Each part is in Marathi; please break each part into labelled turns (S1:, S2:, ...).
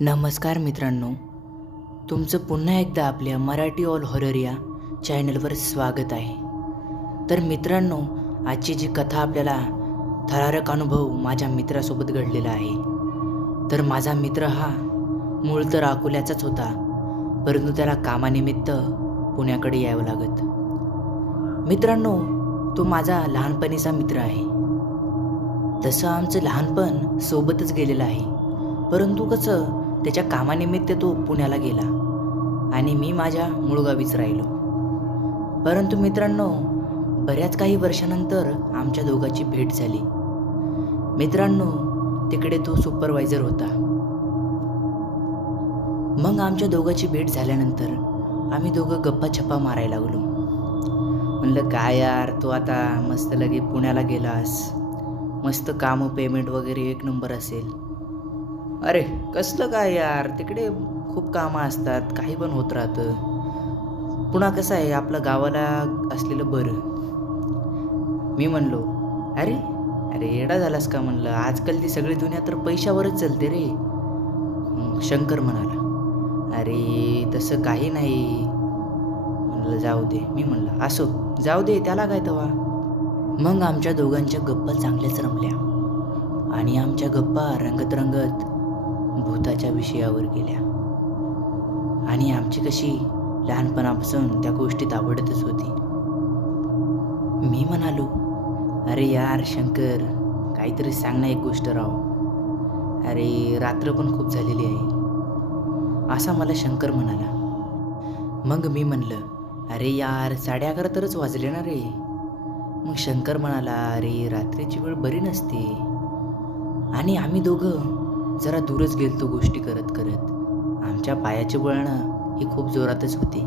S1: नमस्कार मित्रांनो. तुमचं पुन्हा एकदा आपल्या मराठी ऑल हॉरर या चॅनलवर स्वागत आहे. तर मित्रांनो आजची जी कथा आपल्याला थरारक अनुभव माझ्या मित्रासोबत घडलेला आहे. तर माझा मित्र हा मूळ तर अकोल्याचाच होता परंतु त्याला कामानिमित्त पुण्याकडे यावं लागत. मित्रांनो तो माझा लहानपणीचा मित्र आहे. तसं आमचं लहानपण सोबतच गेलेलं आहे. परंतु कसं त्याच्या कामानिमित्त तो पुण्याला गेला आणि मी माझ्या मूळगावीच राहिलो. परंतु मित्रांनो बऱ्याच काही वर्षानंतर आमच्या दोघांची भेट झाली. मित्रांनो तिकडे तो सुपरवायझर होता. मग आमच्या दोघांची भेट झाल्यानंतर आम्ही दोघं गप्पा छप्पा मारायला लागलो. म्हणलं काय यार तू आता मस्त लगे पुण्याला गेलास. मस्त काम पेमेंट वगैरे एक नंबर असेल. अरे कसलं काय यार? तिकडे खूप कामं असतात काही पण होत राहतं. पुन्हा कसं आहे आपलं गावाला असलेलं बरं. मी म्हणलो अरे अरे येडा झालास का? म्हणलं आजकाल ती सगळी दुनिया तर पैशावरच चालते रे. शंकर म्हणाला अरे तसं काही नाही. म्हणलं जाऊ दे. मी म्हणलं असो जाऊ दे त्याला काय तवा? मग आमच्या दोघांच्या गप्पा चांगल्याच रमल्या. आणि आमच्या गप्पा रंगत रंगत भूताच्या विषयावर गेल्या. आणि आमची कशी लहानपणापासून त्या गोष्टीत आवडतच होती. मी म्हणालो अरे यार शंकर काहीतरी सांग ना एक गोष्ट राव. अरे रात्र पण खूप झालेली आहे. असा मला शंकर म्हणाला. मग मी म्हणलं अरे यार साडे अकरा तरच वाजले ना रे. मग शंकर म्हणाला अरे रात्रीची वेळ बरी नसते. आणि आम्ही दोघं जरा दूरच गेलतो गोष्टी करत करत. आमच्या पायाचे वळणं ही खूप जोरातच होती.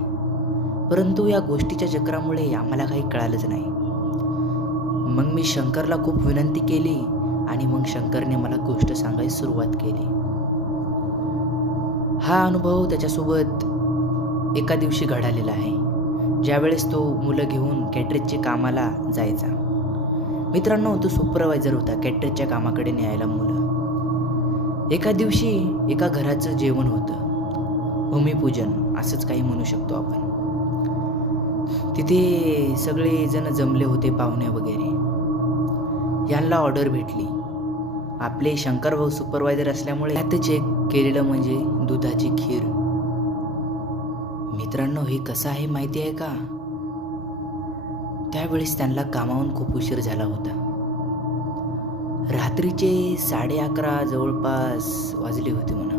S1: परंतु या गोष्टीच्या चक्रामुळे आम्हाला काही कळालंच नाही. मग मी शंकरला खूप विनंती केली आणि मग शंकरने मला गोष्ट सांगायला सुरुवात केली. हा अनुभव त्याच्यासोबत एका दिवशी घडालेला आहे. ज्यावेळेस तो मुलं घेऊन कॅटरेजच्या कामाला जायचा. मित्रांनो तो सुपरवायझर होता कॅटरेजच्या कामाकडे न्यायला मुलं. एका दिवशी एका घराचं जेवण होतं. भूमिपूजन असंच काही म्हणू शकतो आपण. तिथे सगळेजण जमले होते पाहुणे वगैरे. यांना ऑर्डर भेटली. आपले शंकर भाऊ सुपरवायझर असल्यामुळे यात चेक केलेलं म्हणजे दुधाची खीर. मित्रांनो हे कसं आहे माहिती आहे का? त्यावेळेस त्यांना कामावून खूप उशीर झाला होता. रात्रीचे साडे अकरा जवळपास वाजले होते म्हणा.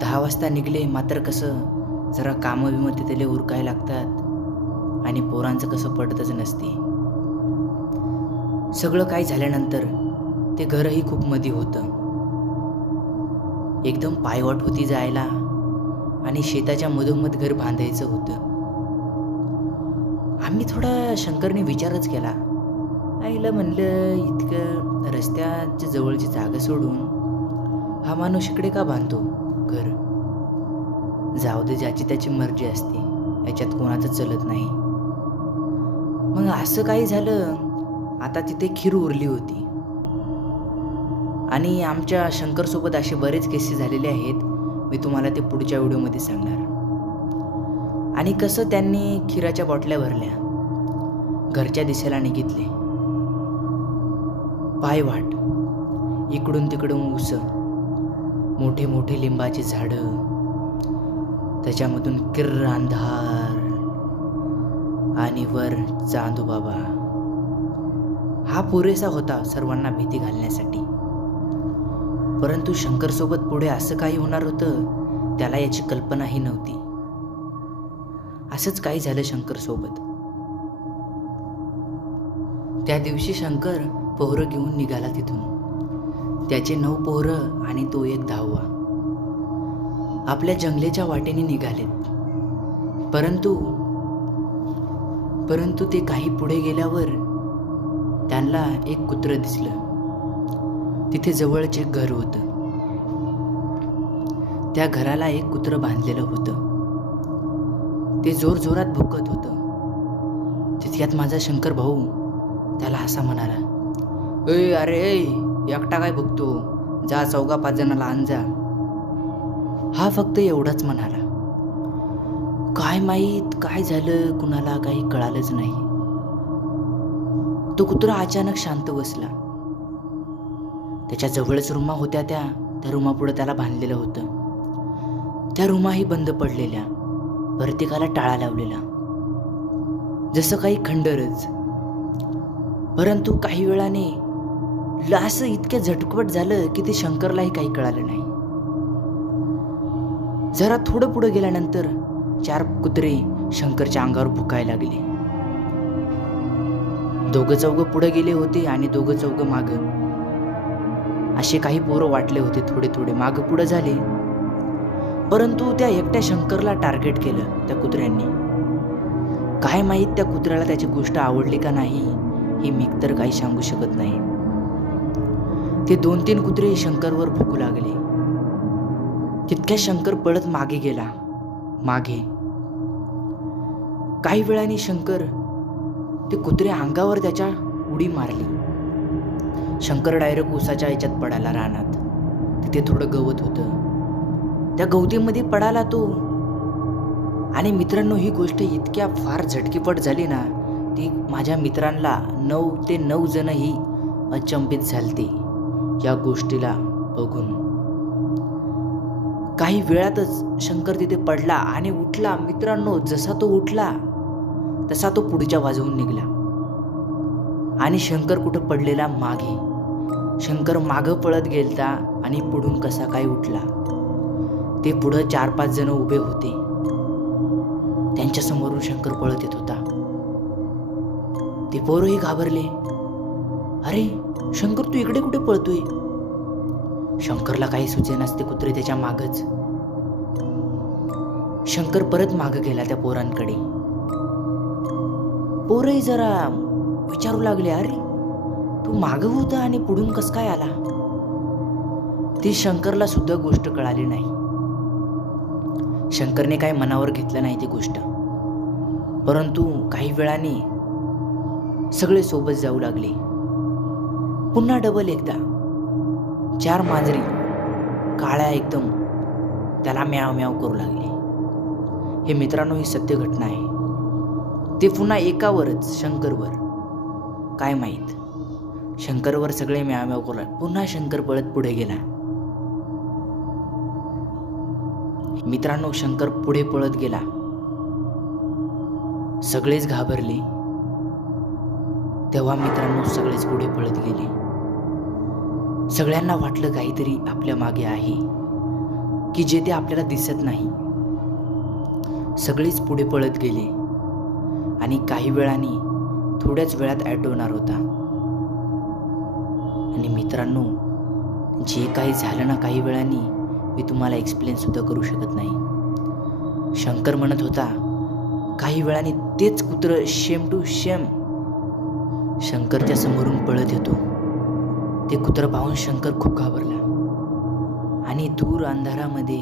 S1: दहा वाजता निघले मात्र कसं जरा कामं बिमं तिथले उरकाय लागतात आणि पोरांचं कसं पडतच नसते. सगळं काय झाल्यानंतर ते घरही खूप मधी होतं. एकदम पायवाट होती जायला आणि शेताच्या मधोमध घर बांधायचं होतं. आम्ही थोडा शंकरने विचारच केला आईला म्हणलं इतकं रस्त्याच्या जवळची जागा सोडून हा माणूस इकडे का बांधतो? घर. जाऊ दे ज्याची त्याची मर्जी असते. याच्यात कोणाचं चलत नाही. मग असं काही झालं आता तिथे खीर उरली होती. आणि आमच्या शंकरसोबत असे बरेच केसेस झालेले आहेत. मी तुम्हाला ते पुढच्या व्हिडिओमध्ये सांगणार. आणि कसं त्यांनी खिराच्या बॉटल्या भरल्या. घरच्या दिशेला निघितले. पायवाट इकडून तिकडून उस मोठे मोठे लिंबाची झाडं त्याच्यामधून किर्र अंधार आणि वर चांदू बाबा. हा पुरेसा होता सर्वांना भीती घालण्यासाठी. परंतु शंकरसोबत पुढे असं काही होणार होतं त्याला याची कल्पनाही नव्हती. असंच काही झालं शंकरसोबत. त्या दिवशी शंकर पोहरं घेऊन निघाला तिथून. त्याचे नऊ पोहरं आणि तो एक दहावा. आपल्या जंगलेच्या वाटेने निघालेत. परंतु परंतु ते काही पुढे गेल्यावर त्यांना एक कुत्रं दिसलं. तिथे जवळच एक घर होतं. त्या घराला एक कुत्रं बांधलेलं होतं. ते जोर जोरात भुकत होतं. तितक्यात माझा शंकर भाऊ त्याला असा म्हणाला ए अरे ए एकटा काय बघतो? जा चौघा पाच जणाला आण जा. हा फक्त एवढाच म्हणाला. काय माहीत काय झालं कुणाला काही कळालंच नाही. तो कुत्रा अचानक शांत बसला. त्याच्या जवळच रुमा होत्या त्या त्या रुमापुढे त्याला बांधलेलं होतं. त्या रुमाही बंद पडलेल्या प्रत्येकाला टाळा लावलेला. जसं काही खंडरच. परंतु काही वेळाने असं इतक्या झटपट झालं की ते शंकरलाही काही कळालं नाही. जरा थोडं पुढं गेल्यानंतर चार कुत्रे शंकरच्या अंगावर भुकायला लागले. दोघं चौघं पुढे गेले होते आणि दोघं चौघं माग. असे काही पोरं वाटले होते थोडे थोडे माग पुढे झाले. परंतु त्या एकट्या शंकरला टार्गेट केलं त्या कुत्र्यांनी. काय माहीत त्या कुत्र्याला त्याची गोष्ट आवडली का नाही हे मी तर काही सांगू शकत नाही. ते दोन तीन कुत्रे शंकरवर भुकू लागले. तितक्या शंकर पळत मागे गेला. मागे. काही वेळाने शंकर ते कुत्रे अंगावर त्याच्या उडी मारली. शंकर डायरेक्ट उसाच्या याच्यात पडायला रानात. तिथे थोडं गवत होतं. त्या गवतीमध्ये पडाला तो. आणि मित्रांनो ही गोष्ट इतक्या फार झटकीपट झाली ना ती माझ्या मित्रांना नऊ ते नऊ जणही अचंबित झालते. या गोष्टीला बघून. काही वेळातच शंकर तिथे पडला आणि उठला. मित्रांनो जसा तो उठला तसा तो पुढच्या बाजूहून निघला. आणि शंकर कुठं पडलेला मागे. शंकर मागं पळत गेलता आणि पुढून कसा काय उठला? ते पुढं चार पाच जण उभे होते. त्यांच्या समोरून शंकर पळत येत होता. ते पोरही घाबरले. अरे शंकर तू इकडे कुठे पळतोय? शंकरला काही सुचे नसते कुत्रे त्याच्या मागच. शंकर परत माग गेला त्या पोरांकडे. पोरही जरा विचारू लागले अरे तू माग होता आणि पुढून कस काय आला? ती शंकरला सुद्धा गोष्ट कळाली नाही. शंकरने काय मनावर घेतलं नाही ती गोष्ट. परंतु काही वेळाने सगळे सोबत जाऊ लागले. पुन्हा डबल एकदा. चार मांजरी काळ्या एकदम त्याला म्याव म्याव करू लागले. हे मित्रांनो ही सत्य घटना आहे. ते पुन्हा एकावरच शंकरवर. काय माहीत? शंकरवर सगळे म्याव म्याव करू लागले. पुन्हा शंकर पळत पुढे गेला. मित्रांनो शंकर पुढे पळत गेला. सगळेच घाबरले. तेव्हा मित्रांनो सगळेच पुढे पळत गेले. सगळ्यांना वाटलं काहीतरी आपल्या मागे आहे की जे ते आपल्याला दिसत नाही. सगळेच पुढे पळत गेले आणि काही वेळाने थोड्याच वेळात ॲटो होणार होता. आणि मित्रांनो जे काही झालं ना काही वेळाने मी तुम्हाला एक्सप्लेन सुद्धा करू शकत नाही. शंकर म्हणत होता काही वेळाने तेच कुत्र शेम टू शेम. शंकरच्या समोरून पळत येतो. ते कुत्र पाहून शंकर खूप घाबरला. आणि दूर अंधारामध्ये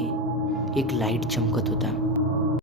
S1: एक लाइट चमकत होता.